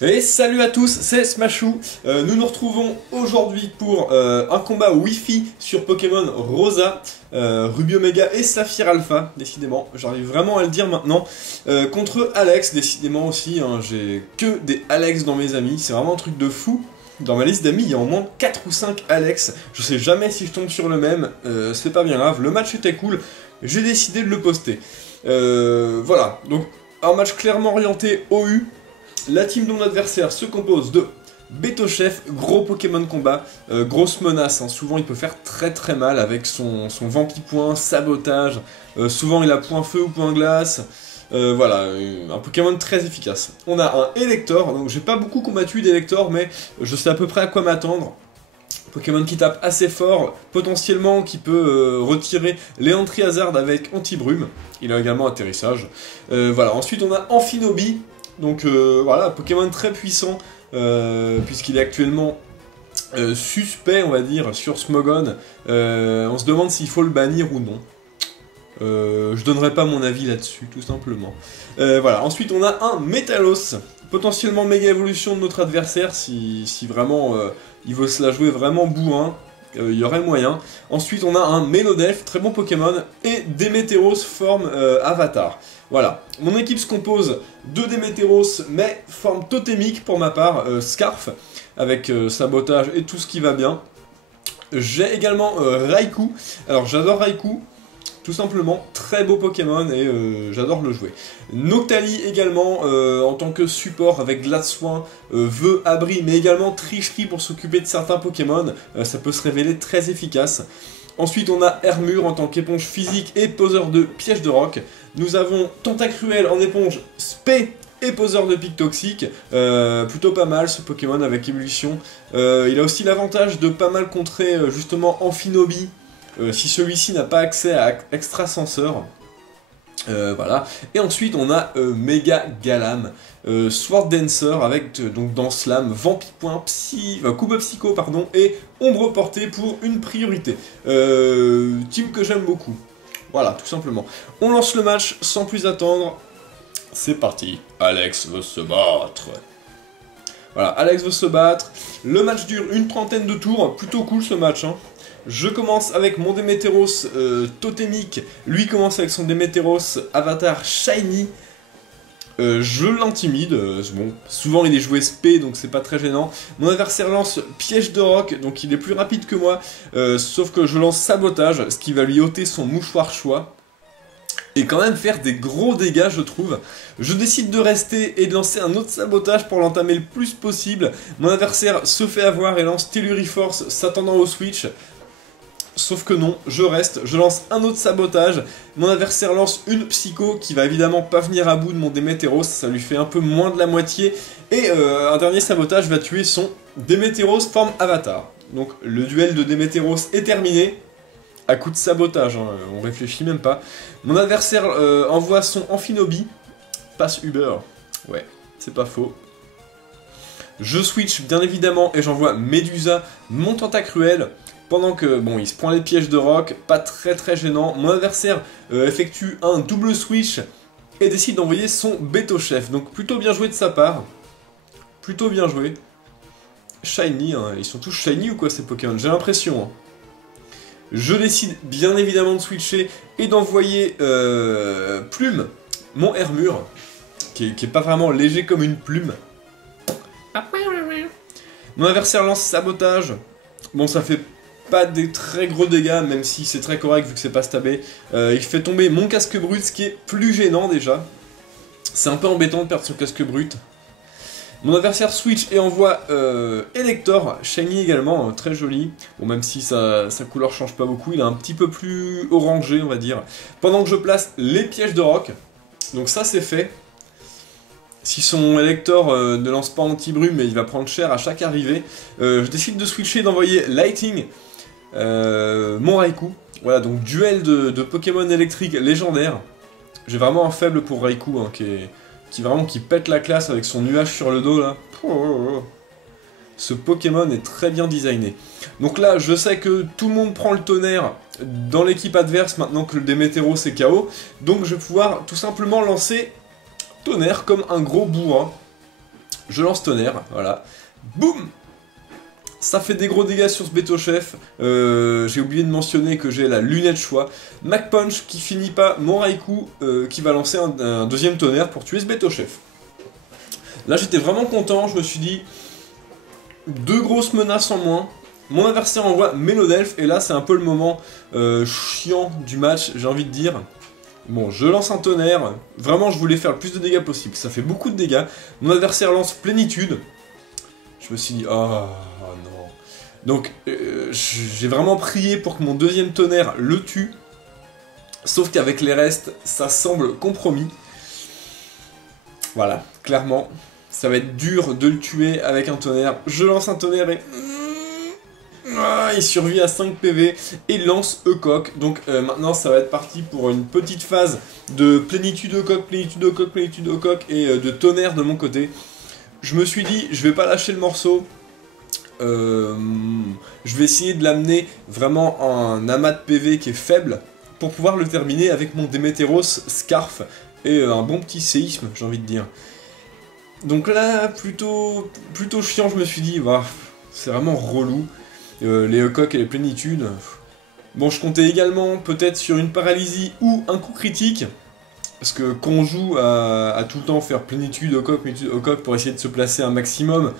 Et salut à tous, c'est Smashou. Nous nous retrouvons aujourd'hui pour un combat Wi-Fi sur Pokémon Rosa, Ruby Omega et Saphir Alpha, décidément, j'arrive vraiment à le dire maintenant, contre Alex, décidément aussi, hein, j'ai que des Alex dans mes amis, c'est vraiment un truc de fou. Dans ma liste d'amis, il y a au moins 4 ou 5 Alex, je sais jamais si je tombe sur le même, c'est pas bien grave, le match était cool, j'ai décidé de le poster. Voilà, donc un match clairement orienté OU. La team de mon adversaire se compose de Betochef, gros Pokémon combat, grosse menace, hein. Souvent il peut faire très mal avec son Vampipoint, sabotage, souvent il a point feu ou point glace, voilà, un Pokémon très efficace. On a un Elector, donc j'ai pas beaucoup combattu d'Elector, mais je sais à peu près à quoi m'attendre. Pokémon qui tape assez fort, potentiellement qui peut retirer les Entry Hazard avec Anti-Brume, il a également atterrissage. Voilà, ensuite on a Amphinobi. Donc voilà, Pokémon très puissant, puisqu'il est actuellement suspect, on va dire, sur Smogon. On se demande s'il faut le bannir ou non. Je donnerai pas mon avis là-dessus, tout simplement. Voilà, ensuite on a un Métalos, potentiellement méga évolution de notre adversaire, si vraiment il veut se la jouer vraiment bourrin. Il y aurait moyen. Ensuite on a un Melodef, très bon Pokémon, et Démétéros forme Avatar. Voilà, mon équipe se compose de Démétéros, mais forme totémique pour ma part, Scarf, avec sabotage et tout ce qui va bien. J'ai également Raikou, alors j'adore Raikou, tout simplement, très beau Pokémon et j'adore le jouer. Noctali également, en tant que support avec Glace Soin, vœu, abri, mais également tricherie pour s'occuper de certains Pokémon, ça peut se révéler très efficace. Ensuite on a Hermure en tant qu'éponge physique et poseur de pièges de roc. Nous avons Tentacruel en éponge spé et poseur de pics toxiques. Plutôt pas mal ce Pokémon avec évolution. Il a aussi l'avantage de pas mal contrer justement Amphinobi, si celui-ci n'a pas accès à Extrasenseur. Voilà. Et ensuite on a Mega Galam, Sword Dancer avec donc dans Slam, Vampipoint, Coupe Psycho pardon, et Ombre Portée pour une priorité. Team que j'aime beaucoup. Voilà, tout simplement. On lance le match sans plus attendre. C'est parti. Alex veut se battre. Voilà, Alex veut se battre. Le match dure une trentaine de tours. Plutôt cool ce match, hein. Je commence avec mon Démétéros totémique, lui commence avec son Démétéros Avatar Shiny. Je l'intimide, bon, souvent il est joué SP donc c'est pas très gênant. Mon adversaire lance Piège de Roc, donc il est plus rapide que moi, sauf que je lance Sabotage, ce qui va lui ôter son mouchoir choix. Et quand même faire des gros dégâts je trouve. Je décide de rester et de lancer un autre sabotage pour l'entamer le plus possible. Mon adversaire se fait avoir et lance Telluriforce s'attendant au switch. Sauf que non, je reste, je lance un autre sabotage, mon adversaire lance une Psycho qui va évidemment pas venir à bout de mon Démétéros, ça lui fait un peu moins de la moitié, et un dernier sabotage va tuer son Démétéros forme Avatar. Donc le duel de Démétéros est terminé, à coup de sabotage, hein, on réfléchit même pas. Mon adversaire envoie son Amphinobi, passe Uber, ouais, c'est pas faux. Je switch bien évidemment et j'envoie Médusa, mon Tentacruel. Pendant que, bon, il se prend les pièges de roc, pas très gênant. Mon adversaire effectue un double switch et décide d'envoyer son Betochef. Donc plutôt bien joué de sa part. Plutôt bien joué. Shiny, hein. Ils sont tous shiny ou quoi ces Pokémon? J'ai l'impression. Hein. Je décide bien évidemment de switcher et d'envoyer Plume, mon Hermure, qui est pas vraiment léger comme une plume. Mon adversaire lance Sabotage. Bon, ça fait pas des très gros dégâts, même si c'est très correct vu que c'est pas stabé. Il fait tomber mon casque brut, ce qui est plus gênant déjà. C'est un peu embêtant de perdre son casque brut. Mon adversaire switch et envoie Elector, shiny également, très joli. Bon, même si sa couleur change pas beaucoup, il est un petit peu plus orangé, on va dire. Pendant que je place les pièges de roc. Donc ça c'est fait. Si son Elector ne lance pas anti-brume, mais il va prendre cher à chaque arrivée, je décide de switcher et d'envoyer Lighting, mon Raikou. Voilà, donc duel de Pokémon électriques légendaires. J'ai vraiment un faible pour Raikou, hein, qui pète la classe avec son nuage sur le dos, là. Ce Pokémon est très bien designé. Donc là, je sais que tout le monde prend le tonnerre dans l'équipe adverse maintenant que le Démétéros est KO. Donc je vais pouvoir tout simplement lancer Tonnerre comme un gros bourrin. Je lance tonnerre, voilà. Boum! Ça fait des gros dégâts sur ce Beto Chef. J'ai oublié de mentionner que j'ai la lunette choix. Mac Punch qui finit pas mon Raikou, qui va lancer un deuxième tonnerre pour tuer ce Beto Chef. Là j'étais vraiment content, je me suis dit, 2 grosses menaces en moins. Mon adversaire envoie Mélodelph, et là c'est un peu le moment chiant du match, j'ai envie de dire. Bon, je lance un tonnerre, vraiment je voulais faire le plus de dégâts possible, ça fait beaucoup de dégâts. Mon adversaire lance Plénitude. Je me suis dit, oh non. Donc, j'ai vraiment prié pour que mon deuxième tonnerre le tue. Sauf qu'avec les restes, ça semble compromis. Voilà, clairement, ça va être dur de le tuer avec un tonnerre. Je lance un tonnerre et... il survit à 5 PV et il lance E-Coq. Donc maintenant, ça va être parti pour une petite phase de plénitude E-Coq, plénitude E-Coq, plénitude E-Coq et de tonnerre de mon côté. Je me suis dit, je vais pas lâcher le morceau. Je vais essayer de l'amener vraiment en un amas de PV qui est faible pour pouvoir le terminer avec mon Démétéros Scarf et un bon petit séisme, j'ai envie de dire. Donc là, plutôt chiant, je me suis dit, bah, c'est vraiment relou. Les E-Coq et les plénitudes. Bon, je comptais également peut-être sur une paralysie ou un coup critique. Parce que quand on joue à tout le temps faire plénitude au coq pour essayer de se placer un maximum,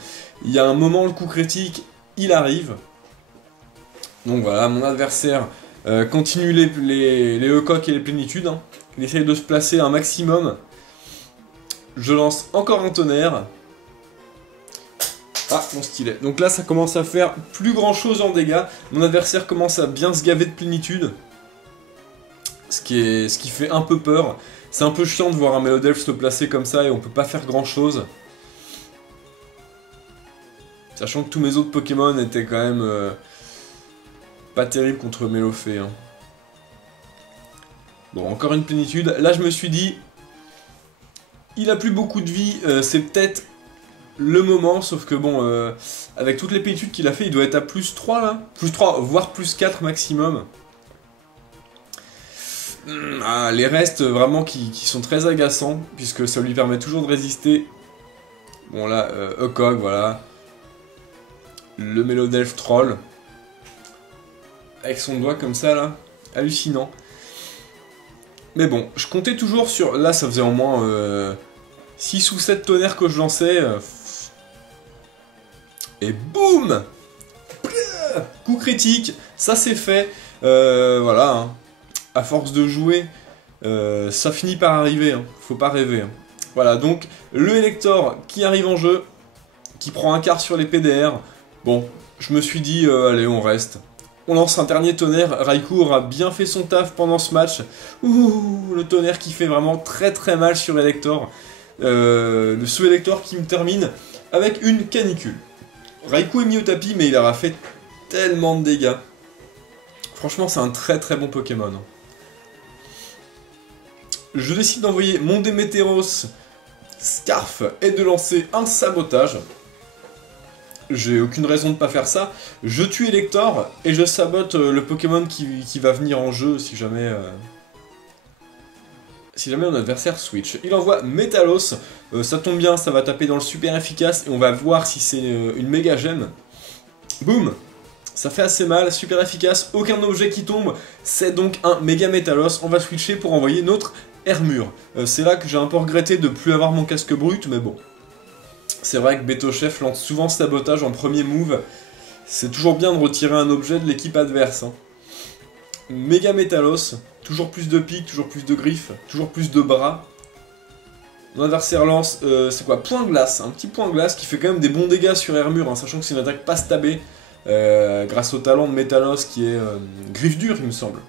il y a un moment, le coup critique, il arrive. Donc voilà, mon adversaire continue les E-Coq et les plénitudes. Hein. Il essaye de se placer un maximum. Je lance encore un tonnerre. Ah, mon stylet. Donc là, ça commence à faire plus grand chose en dégâts. Mon adversaire commence à bien se gaver de plénitude. Ce qui fait un peu peur. C'est un peu chiant de voir un Mélodelph se placer comme ça et on peut pas faire grand chose. Sachant que tous mes autres Pokémon étaient quand même pas terribles contre Mélophée. Hein. Bon, encore une plénitude. Là, je me suis dit, il a plus beaucoup de vie, c'est peut-être le moment, sauf que bon, avec toutes les plénitudes qu'il a fait, il doit être à plus 3 là. Plus 3, voire plus 4 maximum. Ah, les restes vraiment qui sont très agaçants, puisque ça lui permet toujours de résister. Bon là, E-Coq, voilà. Le Mélodelph troll. Avec son doigt comme ça là. Hallucinant. Mais bon, je comptais toujours sur... Là, ça faisait au moins 6 ou 7 tonnerres que je lançais. Et boum! Coup critique, ça c'est fait. Voilà, hein. À force de jouer, ça finit par arriver, hein. Faut pas rêver. Hein. Voilà, donc le Elector qui arrive en jeu, qui prend un quart sur les PDR. Bon, je me suis dit, allez, on reste. On lance un dernier tonnerre, Raikou aura bien fait son taf pendant ce match. Ouh, le tonnerre qui fait vraiment très très mal sur Elector. Le sous-Elector qui me termine avec une canicule. Raikou est mis au tapis, mais il aura fait tellement de dégâts. Franchement, c'est un très très bon Pokémon. Je décide d'envoyer mon Démétéros Scarf et de lancer un sabotage. J'ai aucune raison de ne pas faire ça. Je tue Elector et je sabote le Pokémon qui va venir en jeu si jamais mon adversaire switch. Il envoie Métalos. Ça tombe bien, ça va taper dans le super efficace et on va voir si c'est une méga gemme. Boum! Ça fait assez mal, super efficace, aucun objet qui tombe, c'est donc un méga Métalos. On va switcher pour envoyer notre Hermure. C'est là que j'ai un peu regretté de ne plus avoir mon casque brut, mais bon. C'est vrai que Beto Chef lance souvent sabotage en premier move. C'est toujours bien de retirer un objet de l'équipe adverse. Hein. Méga Métalos, toujours plus de pics, toujours plus de griffes, toujours plus de bras. Mon adversaire lance, c'est quoi? Point glace, un petit point glace qui fait quand même des bons dégâts sur Hermure, hein, sachant que c'est une attaque pas stabée, grâce au talent de Métalos qui est griffe dure, il me semble.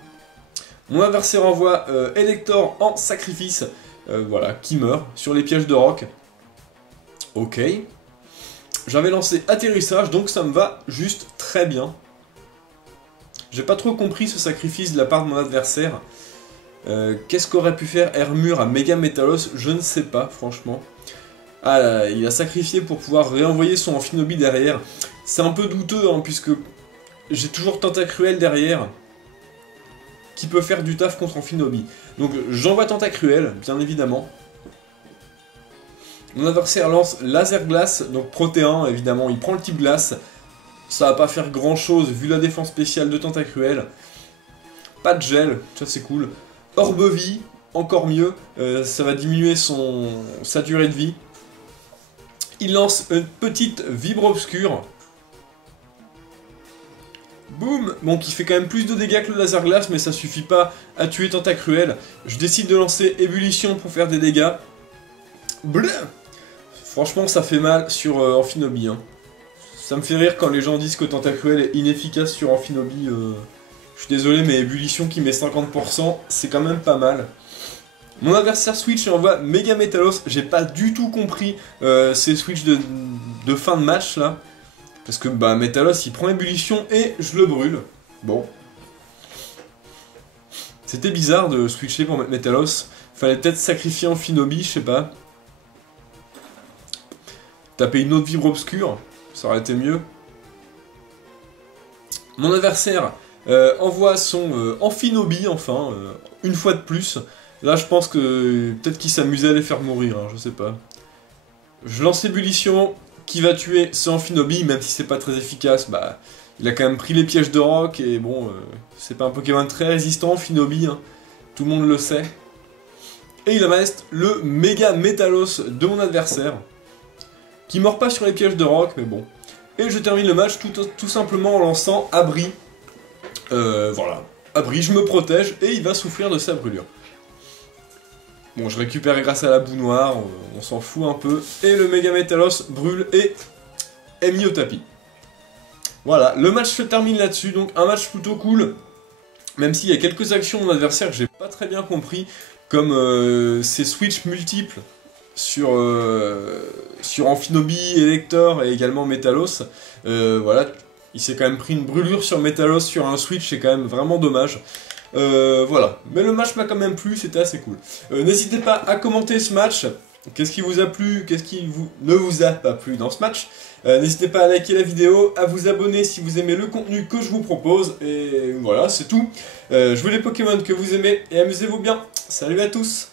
Mon adversaire envoie Elector en sacrifice, voilà, qui meurt sur les pièges de roc. Ok. J'avais lancé atterrissage, donc ça me va juste très bien. J'ai pas trop compris ce sacrifice de la part de mon adversaire. Qu'est-ce qu'aurait pu faire Hermure à Méga Métalos? Je ne sais pas, franchement. Ah, il a sacrifié pour pouvoir réenvoyer son Amphinobi derrière. C'est un peu douteux, hein, puisque j'ai toujours Tentacruel derrière, qui peut faire du taf contre Amphinobi. Donc j'envoie Tentacruel, bien évidemment. Mon adversaire lance Laser Glace, donc Protéin, évidemment, il prend le type glace. Ça va pas faire grand chose vu la défense spéciale de Tentacruel. Pas de gel, ça c'est cool. Orbe-vie, encore mieux, ça va diminuer sa durée de vie. Il lance une petite Vibre Obscure. Boum! Bon, qui fait quand même plus de dégâts que le Laser Glace, mais ça suffit pas à tuer Tentacruel. Je décide de lancer Ébullition pour faire des dégâts. Bleu! Franchement, ça fait mal sur Amphinobie. Hein. Ça me fait rire quand les gens disent que Tentacruel est inefficace sur Amphinobie. Je suis désolé, mais Ébullition qui met 50%, c'est quand même pas mal. Mon adversaire switch et envoie Méga Métalos. J'ai pas du tout compris ces switches de fin de match là. Parce que bah Métalos il prend Ébullition et je le brûle. Bon. C'était bizarre de switcher pour mettre Métalos. Fallait peut-être sacrifier Amphinobie, je sais pas. Taper une autre Vibre Obscure, ça aurait été mieux. Mon adversaire envoie son Amphinobie, enfin, une fois de plus. Là, je pense que peut-être qu'il s'amusait à les faire mourir, hein, je sais pas. Je lance Ébullition, qui va tuer ce Amphinobie, même si c'est pas très efficace. Bah, il a quand même pris les pièges de roc, et bon, c'est pas un Pokémon très résistant, Amphinobie, hein. Tout le monde le sait. Et il reste le Méga Métalos de mon adversaire, qui mord pas sur les pièges de roc, mais bon. Et je termine le match tout simplement en lançant Abri. Voilà. Abri, je me protège, et il va souffrir de sa brûlure. Bon, je récupère grâce à la boue noire, on s'en fout un peu. Et le Méga Métalos brûle et est mis au tapis. Voilà, le match se termine là-dessus, donc un match plutôt cool. Même s'il y a quelques actions de mon adversaire que j'ai pas très bien compris, comme ces switches multiples sur Amphinobie, Elector et également Métalos. Voilà, il s'est quand même pris une brûlure sur Métalos sur un switch, c'est quand même vraiment dommage. Voilà, mais le match m'a quand même plu, c'était assez cool. N'hésitez pas à commenter ce match. Qu'est-ce qui vous a plu, qu'est-ce qui ne vous a pas plu dans ce match. N'hésitez pas à liker la vidéo, à vous abonner si vous aimez le contenu que je vous propose. Et voilà, c'est tout. Jouez les Pokémon que vous aimez et amusez-vous bien. Salut à tous!